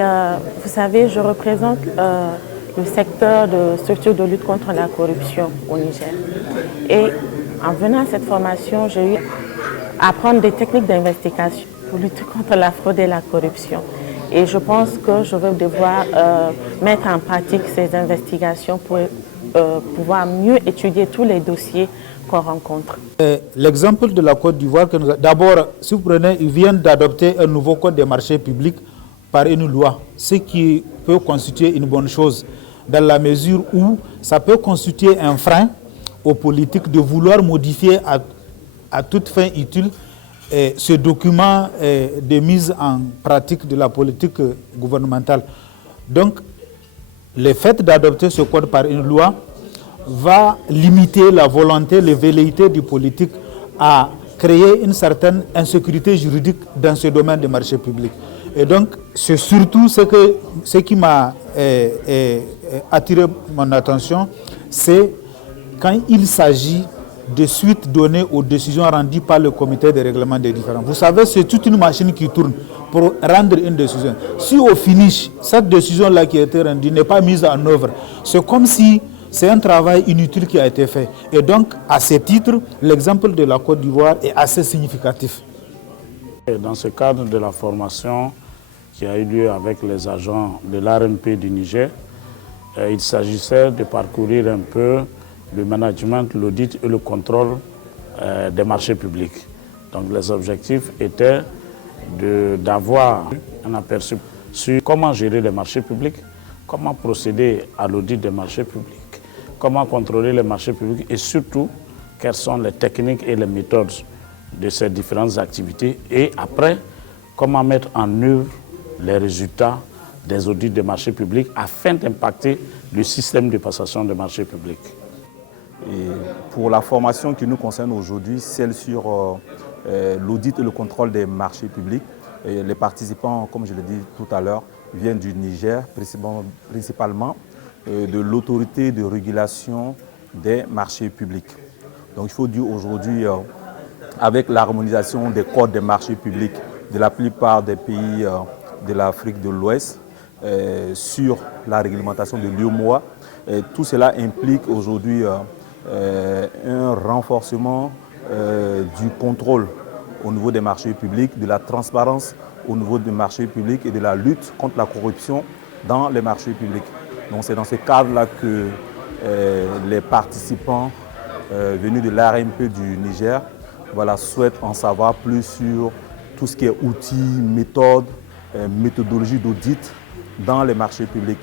Et vous savez, je représente le secteur de structure de lutte contre la corruption au Niger. Et en venant à cette formation, j'ai eu à apprendre des techniques d'investigation pour lutter contre la fraude et la corruption. Et je pense que je vais devoir mettre en pratique ces investigations pour pouvoir mieux étudier tous les dossiers qu'on rencontre. L'exemple de la Côte d'Ivoire, d'abord, si vous prenez, ils viennent d'adopter un nouveau code des marchés publics par une loi, ce qui peut constituer une bonne chose, dans la mesure où ça peut constituer un frein aux politiques de vouloir modifier à toute fin utile ce document de mise en pratique de la politique gouvernementale. Donc, le fait d'adopter ce code par une loi va limiter la volonté, les velléités du politique à créer une certaine insécurité juridique dans ce domaine des marchés publics. Et donc, c'est surtout ce qui m'a attiré mon attention, c'est quand il s'agit de suite données aux décisions rendues par le comité de règlement des différends. Vous savez, c'est toute une machine qui tourne pour rendre une décision. Si au finish, cette décision-là qui a été rendue n'est pas mise en œuvre, c'est comme si c'est un travail inutile qui a été fait. Et donc, à ce titre, l'exemple de la Côte d'Ivoire est assez significatif. Dans ce cadre de la formation qui a eu lieu avec les agents de l'ARMP du Niger, il s'agissait de parcourir un peu le management, l'audit et le contrôle des marchés publics. Donc les objectifs étaient d'avoir un aperçu sur comment gérer les marchés publics, comment procéder à l'audit des marchés publics, comment contrôler les marchés publics et surtout quelles sont les techniques et les méthodes de ces différentes activités et après, comment mettre en œuvre les résultats des audits des marchés publics afin d'impacter le système de passation des marchés publics. Et pour la formation qui nous concerne aujourd'hui, celle sur l'audit et le contrôle des marchés publics, et les participants, comme je l'ai dit tout à l'heure, viennent du Niger, principalement de l'autorité de régulation des marchés publics. Donc il faut dire aujourd'hui, avec l'harmonisation des codes des marchés publics de la plupart des pays de l'Afrique de l'Ouest, sur la réglementation de l'UEMOA, tout cela implique aujourd'hui un renforcement du contrôle au niveau des marchés publics, de la transparence au niveau des marchés publics et de la lutte contre la corruption dans les marchés publics. Donc c'est dans ce cadre-là que les participants venus de l'ARMP du Niger souhaitent en savoir plus sur tout ce qui est outils, méthodes, méthodologie d'audit dans les marchés publics.